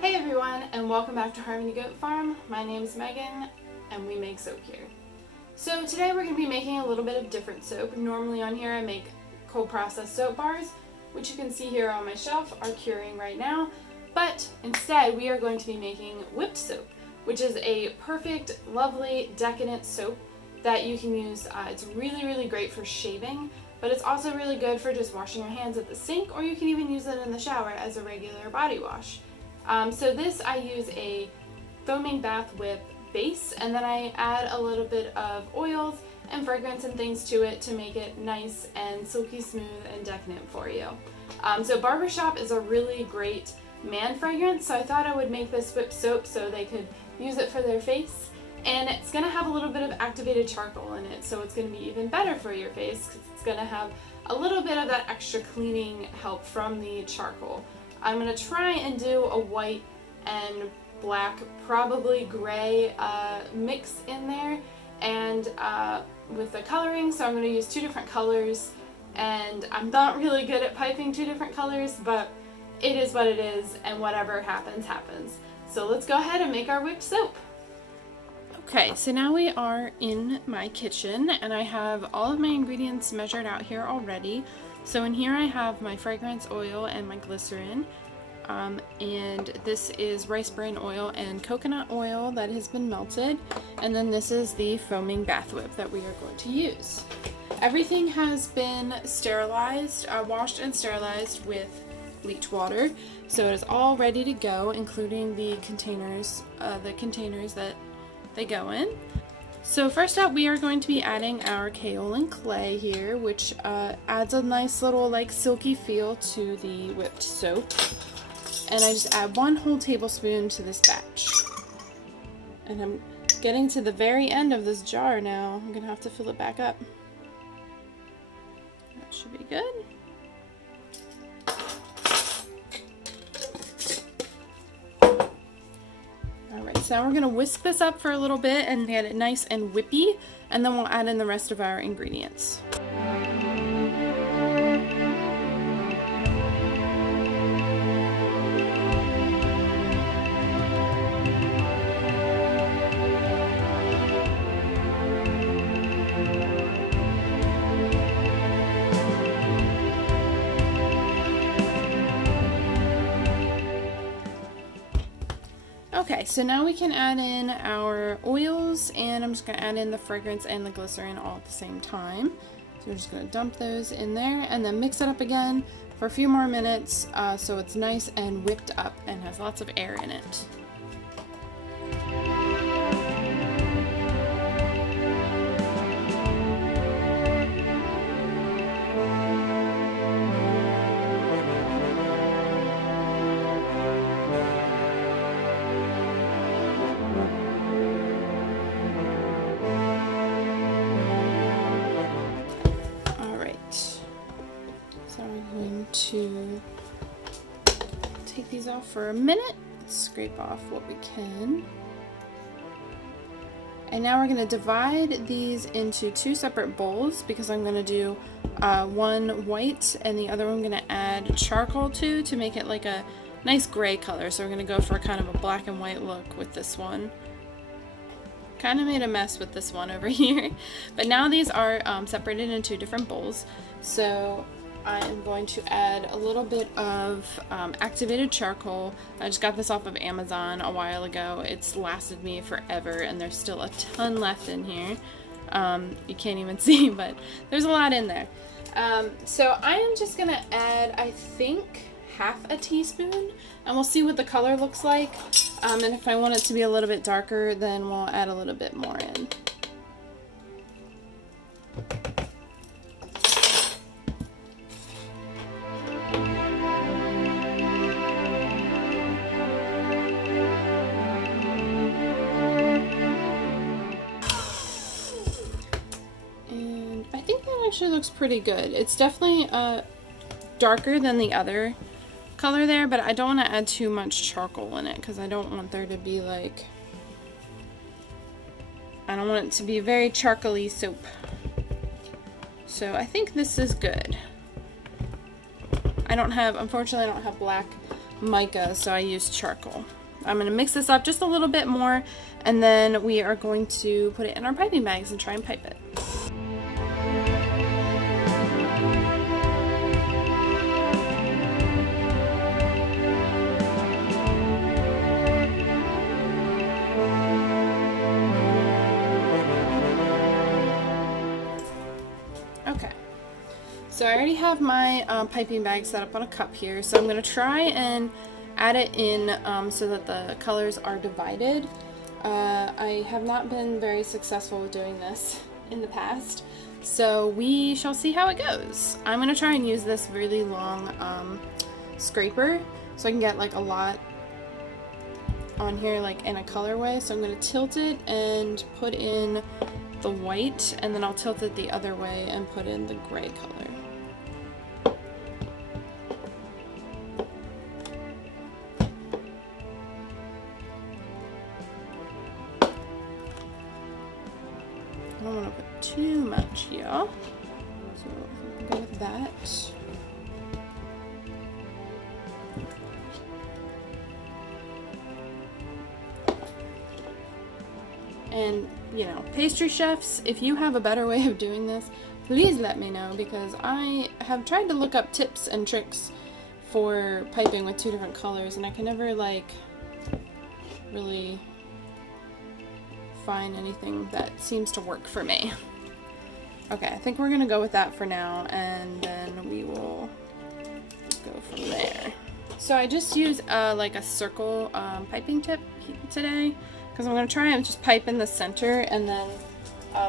Hey everyone, and welcome back to Harmony Goat Farm. My name is Megan, and we make soap here. So today we're going to be making a little bit of different soap. Normally on here I make cold processed soap bars, which you can see here on my shelf are curing right now. But instead we are going to be making whipped soap, which is a perfect, lovely, decadent soap that you can use. It's really great for shaving, but it's also really good for just washing your hands at the sink, or you can even use it in the shower as a regular body wash. So this, I use a foaming bath whip base, and then I add a little bit of oils and fragrance and things to it to make it nice and silky smooth and decadent for you. So Barber Shoppe is a really great man fragrance, so I thought I would make this whipped soap so they could use it for their face. And it's going to have a little bit of activated charcoal in it, so it's going to be even better for your face because it's going to have a little bit of that extra cleaning help from the charcoal. I'm going to try and do a white and black, probably gray mix in there, and with the coloring, so I'm going to use two different colors, and I'm not really good at piping two different colors, but it is what it is, and whatever happens, happens. So let's go ahead and make our whipped soap. Okay, so now we are in my kitchen, and I have all of my ingredients measured out here already. So in here I have my fragrance oil and my glycerin, and this is rice bran oil and coconut oil that has been melted, and then this is the foaming bath whip that we are going to use. Everything has been sterilized, washed and sterilized with bleach water, so it is all ready to go, including the containers that they go in. So first up, we are going to be adding our kaolin clay here, which adds a nice little like silky feel to the whipped soap. And I just add 1 whole tablespoon to this batch. And I'm getting to the very end of this jar now. I'm gonna have to fill it back up. That should be good. Alright, so now we're going to whisk this up for a little bit and get it nice and whippy, and then we'll add in the rest of our ingredients. Okay, so now we can add in our oils, and I'm just going to add in the fragrance and the glycerin all at the same time. So we're just going to dump those in there and then mix it up again for a few more minutes so it's nice and whipped up and has lots of air in it. To take these off for a minute, scrape off what we can, and now we're going to divide these into 2 separate bowls because I'm going to do one white and the other one I'm going to add charcoal to make it like a nice gray color. So we're going to go for kind of a black and white look with this one. Kind of made a mess with this one over here, but now these are separated into 2 different bowls. So I am going to add a little bit of activated charcoal. I just got this off of Amazon a while ago. It's lasted me forever, and there's still a ton left in here. You can't even see, but there's a lot in there. So I am just going to add, I think, half a teaspoon, and we'll see what the color looks like. And if I want it to be a little bit darker, then we'll add a little bit more in. Actually looks pretty good. It's definitely darker than the other color there, but I don't want to add too much charcoal in it because I don't want there to be like, I don't want it to be very charcoaly soap. So I think this is good. Unfortunately I don't have black mica, so I used charcoal. I'm going to mix this up just a little bit more, and then we are going to put it in our piping bags and try and pipe it. Okay, so I already have my piping bag set up on a cup here, so I'm going to try and add it in so that the colors are divided. I have not been very successful with doing this in the past, so we shall see how it goes. I'm going to try and use this really long scraper so I can get like a lot on here like in a colorway. So I'm going to tilt it and put in the white, and then I'll tilt it the other way and put in the gray color. I don't want to put too much here, so I'm go with that. And, you know, pastry chefs, if you have a better way of doing this, please let me know, because I have tried to look up tips and tricks for piping with 2 different colors, and I can never, like, really find anything that seems to work for me. Okay, I think we're gonna go with that for now, and then we will go from there. So I just used like a circle piping tip today, because I'm gonna try and just pipe in the center and then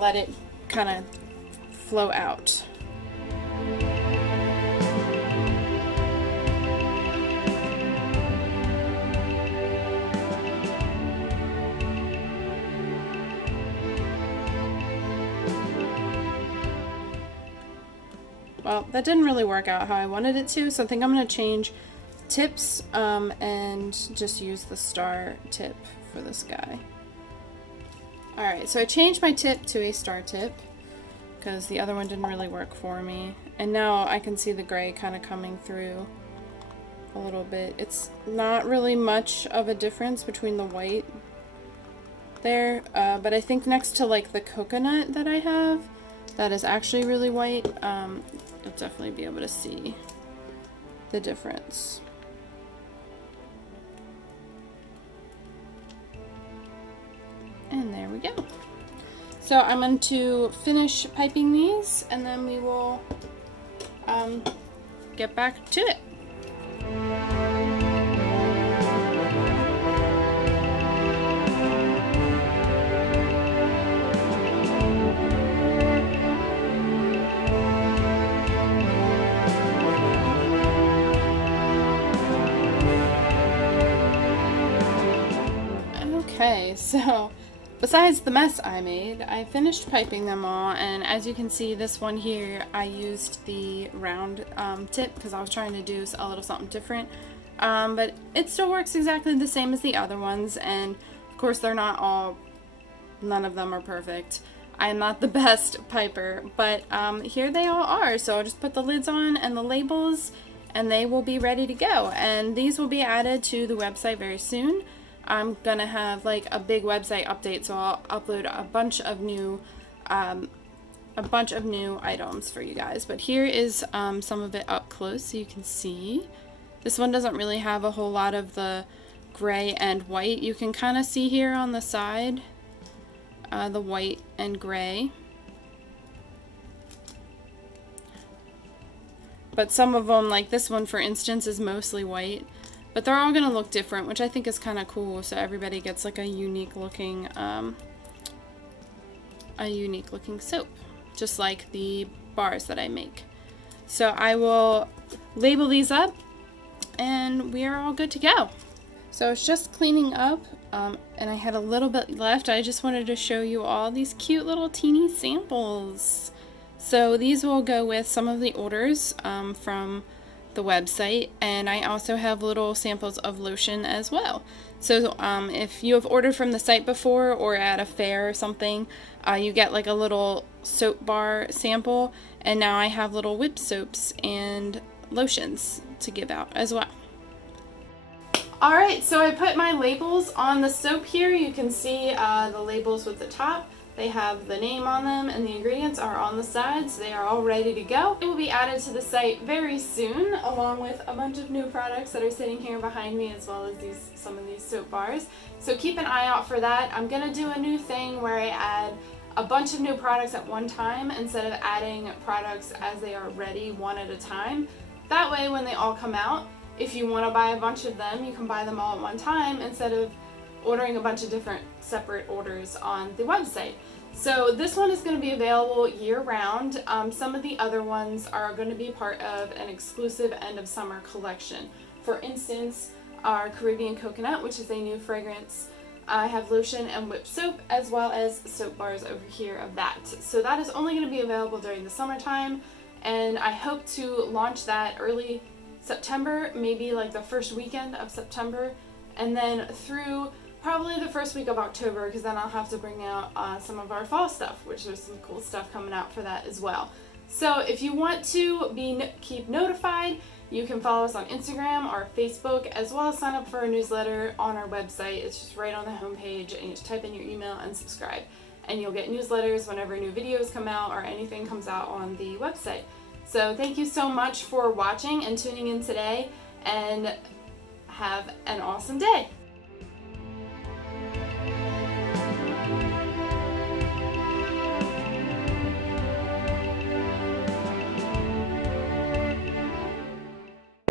let it kind of flow out. Well, that didn't really work out how I wanted it to, so I think I'm going to change tips and just use the star tip for this guy. Alright, so I changed my tip to a star tip because the other one didn't really work for me. And now I can see the gray kind of coming through a little bit. It's not really much of a difference between the white there, but I think next to like the coconut that I have, that is actually really white, you'll definitely be able to see the difference. And there we go. So I'm going to finish piping these, and then we will get back to it. Okay, so besides the mess I made, I finished piping them all, and as you can see, this one here, I used the round tip because I was trying to do a little something different, but it still works exactly the same as the other ones, and of course none of them are perfect. I am not the best piper, but here they all are, so I'll just put the lids on and the labels, and they will be ready to go, and these will be added to the website very soon. I'm gonna have like a big website update, so I'll upload a bunch of new items for you guys. But here is some of it up close so you can see. This one doesn't really have a whole lot of the gray and white. You can kind of see here on the side the white and gray. But some of them, like this one for instance, is mostly white. But they're all gonna look different, which I think is kind of cool. So everybody gets like a unique looking soap, just like the bars that I make. So I will label these up, and we are all good to go. So it's just cleaning up, and I had a little bit left. I just wanted to show you all these cute little teeny samples. So these will go with some of the orders from the website, and I also have little samples of lotion as well. So if you have ordered from the site before or at a fair or something, you get like a little soap bar sample, and now I have little whip soaps and lotions to give out as well. Alright, so I put my labels on the soap here. You can see the labels with the top. They have the name on them and the ingredients are on the sides. They are all ready to go. It will be added to the site very soon, along with a bunch of new products that are sitting here behind me, as well as some of these soap bars. So keep an eye out for that. I'm going to do a new thing where I add a bunch of new products at one time instead of adding products as they are ready one at a time. That way when they all come out, if you want to buy a bunch of them, you can buy them all at one time instead of ordering a bunch of different separate orders on the website. So this one is going to be available year-round. Some of the other ones are going to be part of an exclusive end of summer collection. For instance, our Caribbean Coconut, which is a new fragrance. I have lotion and whipped soap, as well as soap bars over here of that. So that is only going to be available during the summertime, and I hope to launch that early September, maybe like the first weekend of September, and then through probably the first week of October, because then I'll have to bring out some of our fall stuff, which there's some cool stuff coming out for that as well. So if you want to keep notified, you can follow us on Instagram or Facebook, as well as sign up for a newsletter on our website. It's just right on the homepage, and you just type in your email and subscribe, and you'll get newsletters whenever new videos come out or anything comes out on the website. So thank you so much for watching and tuning in today, and have an awesome day.